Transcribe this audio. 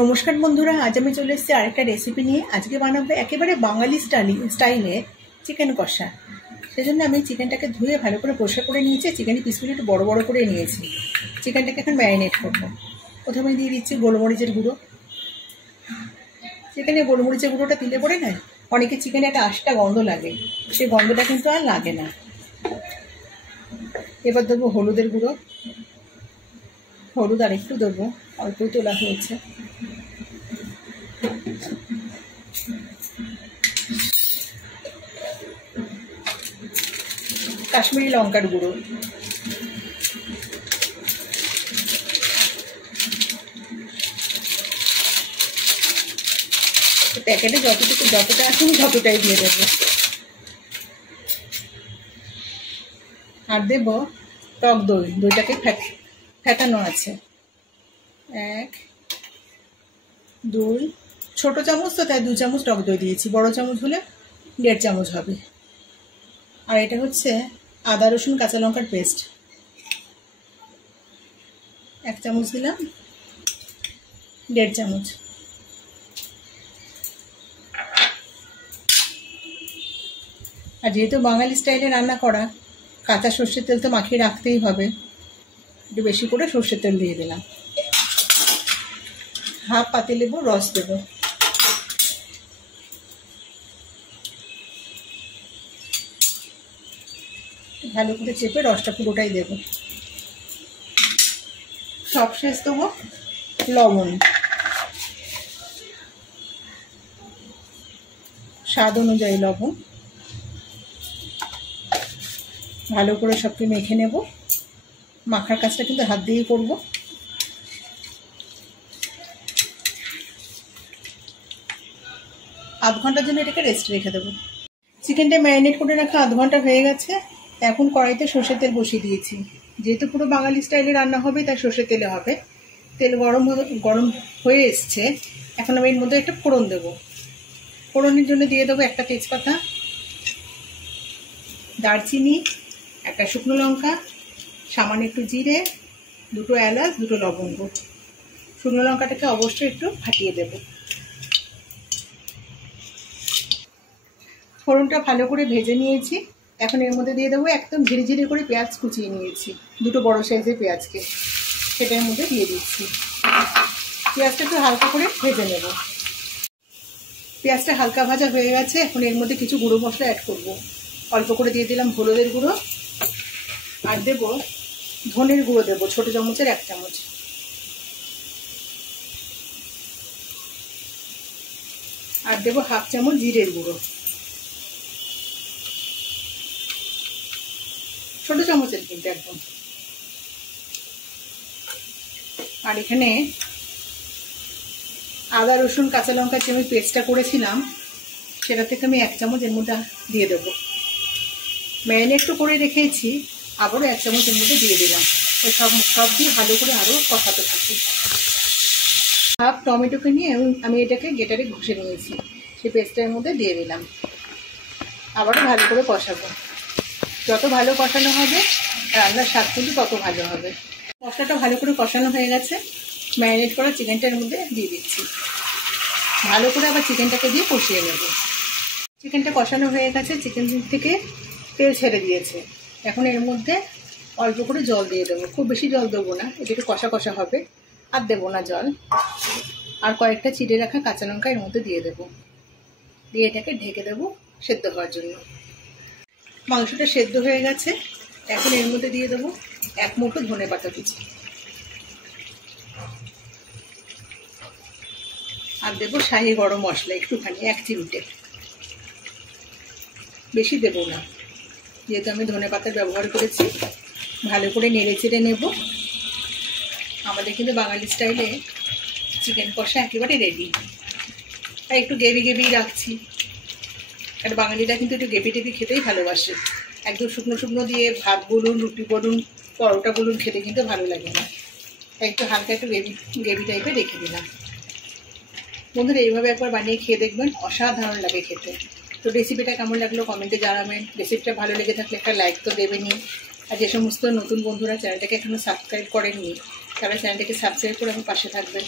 নমস্কার বন্ধুরা, আজ আমি চলে এসেছি আরেকটা রেসিপি নিয়ে। আজকে বানাবো একেবারে বাঙালি স্টাইলে চিকেন কষা। সেজন্য আমি চিকেনটাকে ধুয়ে ভালো করে পরিষ্কার করে নিয়েছি। চিকেনের পিসগুলো একটু বড় বড় করে নিয়েছি। চিকেনটাকে এখন ম্যারিনেট করবো। প্রথমে দিয়ে দিচ্ছি গোলমরিচের গুঁড়ো। চিকেনে গোলমরিচের গুঁড়োটা দিলে পরে না অনেকে চিকেনে একটা আশটা গন্ধ লাগে, সেই গন্ধটা কিন্তু আর লাগে না। এবার দেবো হলুদের গুঁড়ো। হলুদ আর একটু দেবো, অল্পই তোলা হয়েছে। কাশ্মীরি লঙ্কার গুঁড়ো, প্যাকেটে যতটা আছে ততটাই দিয়ে দেবো। আর দেব টক দই। দইটাকে ফেটানো আছে। 1 2 ছোট চামচ তো তাই 2 চামচ টক দই দিয়েছি, বড় চামচ হলে 1.5 চামচ হবে। আর এটা হচ্ছে আদা রসুন কাঁচা লঙ্কার পেস্ট, 1 চামচ দিলাম, 1.5 চামচ। আর যেহেতু বাঙালি স্টাইলে রান্না করা, কাঁচা সর্ষের তেল তো মাখিয়ে রাখতেই হবে। একটু বেশি করে সর্ষের তেল দিয়ে দিলাম। হাফ পাতিলেবুর রস দেব। ভালো করে চেপে রসটা পুরোটাই দেব। সবশেষ দেবো লবণ, স্বাদ অনুযায়ী লবণ। ভালো করে সবকে মেখে নেব। মাখার কাজটা কিন্তু হাত দিয়েই করব। আধ ঘন্টার জন্য এটাকে রেস্ট রেখে দেবো। চিকেনটা ম্যারিনেট করে রাখা আধ ঘন্টা হয়ে গেছে। এখন কড়াইতে সর্ষের তেল বসিয়ে দিয়েছি। যেহেতু পুরো বাঙালি স্টাইলে রান্না হবে তাই সর্ষের তেলে হবে। তেল গরম হয়ে এসছে। এখন আমি এর মধ্যে একটা ফোড়ন দেবো। ফোড়নের জন্য দিয়ে দেবো একটা তেজপাতা, দারচিনি, একটা শুকনো লঙ্কা, সামান্য একটু জিরে, 2 এলাচ, 2 লবঙ্গ। শুকনো লঙ্কাটাকে অবশ্যই একটু ফাটিয়ে দেব। ফোড়নটা ভালো করে ভেজে নিয়েছি। এখন এর মধ্যে দিয়ে দেবো একদম ঝিরিঝিরি করে পেঁয়াজ কুচিয়ে নিয়েছি, 2 বড় সাইজের পেঁয়াজকে সেটার মধ্যে দিয়ে দিচ্ছি। পেঁয়াজটা একটু হালকা করে ভেজে নেব। পেঁয়াজটা হালকা ভাজা হয়ে গেছে। এখন এর মধ্যে কিছু গুঁড়ো মশলা অ্যাড করব। অল্প করে দিয়ে দিলাম হলুদের গুঁড়ো। আর দেবো ধনের গুঁড়ো, দেবো ছোট চামচের 1 চামচ। আর দেবো হাফ চামচ জিরের গুঁড়ো, ছোট চামচের কিন্তু একদম। আর এখানে আদা রসুন কাঁচা লঙ্কার যে আমি পেস্টটা করেছিলাম সেটা থেকে আমি 1 চামচ এর মধ্যে দিয়ে দেবো। ম্যারিনেট তো করে রেখেছি, আবারও 1 চামচ এর মধ্যে দিয়ে দিলাম। সব দিয়ে ভালো করে আরও কষাতে থাকি। হাফ টমেটোকে নিয়ে আমি এটাকে গ্রেটারে ঘষে নিয়েছি, সেই পেস্টটার মধ্যে দিয়ে দিলাম। আবারও ভালো করে কষাবো। যত ভালো কষানো হবে রান্নার স্বাদ কিন্তু তত ভালো হবে। মশলাটা ভালো করে কষানো হয়ে গেছে। ম্যারিনেট করা চিকেনটার মধ্যে দিয়ে দিচ্ছি। ভালো করে আবার চিকেনটাকে দিয়ে কষিয়ে নেব। চিকেনটা কষানো হয়ে গেছে, চিকেন থেকে তেল ছেড়ে দিয়েছে। এখন এর মধ্যে অল্প করে জল দিয়ে দেবো। খুব বেশি জল দেবো না, এটা একটু কষা কষা হবে। আর দেবো না জল। আর কয়েকটা চিড়ে রাখা কাঁচা লঙ্কা এর মধ্যে দিয়ে দেবো। দিয়ে এটাকে ঢেকে দেবো সেদ্ধ হওয়ার জন্য। মাংসটা সেদ্ধ হয়ে গেছে। এখন এর মধ্যে দিয়ে দেবো 1 মুঠো ধনেপাতা কুচি। আর দেবো শাহি গরম মশলা একটুখানি, 1 চিমটে, বেশি দেবো না। যেহেতু আমি ধনেপাতার ব্যবহার করেছি, ভালো করে নেড়ে চেড়ে নেব। আমাদের কিন্তু বাঙালি স্টাইলে চিকেন কষা একেবারে রেডি। তাই একটু গ্রেভি রাখছি। আর বাঙালিরা কিন্তু একটু গ্রেভি খেতেই ভালোবাসে। একদম শুকনো দিয়ে ভাত বলুন, রুটি বলুন, পরোটা বলুন খেতে কিন্তু ভালো লাগে না। তাই একটু হালকা একটু গ্রেভি টাইপের রেখে দিলাম। বন্ধুরা এইভাবে একবার বানিয়ে খেয়ে দেখবেন, অসাধারণ লাগে খেতে। তো রেসিপিটা কেমন লাগলো কমেন্টে জানাবেন। রেসিপিটা ভালো লেগে থাকলে একটা লাইক তো দেবেনই। আর যে সমস্ত নতুন বন্ধুরা চ্যানেলটাকে এখনো সাবস্ক্রাইব করেননি তারা চ্যানেলটাকে সাবস্ক্রাইব করে আমার পাশে থাকবেন।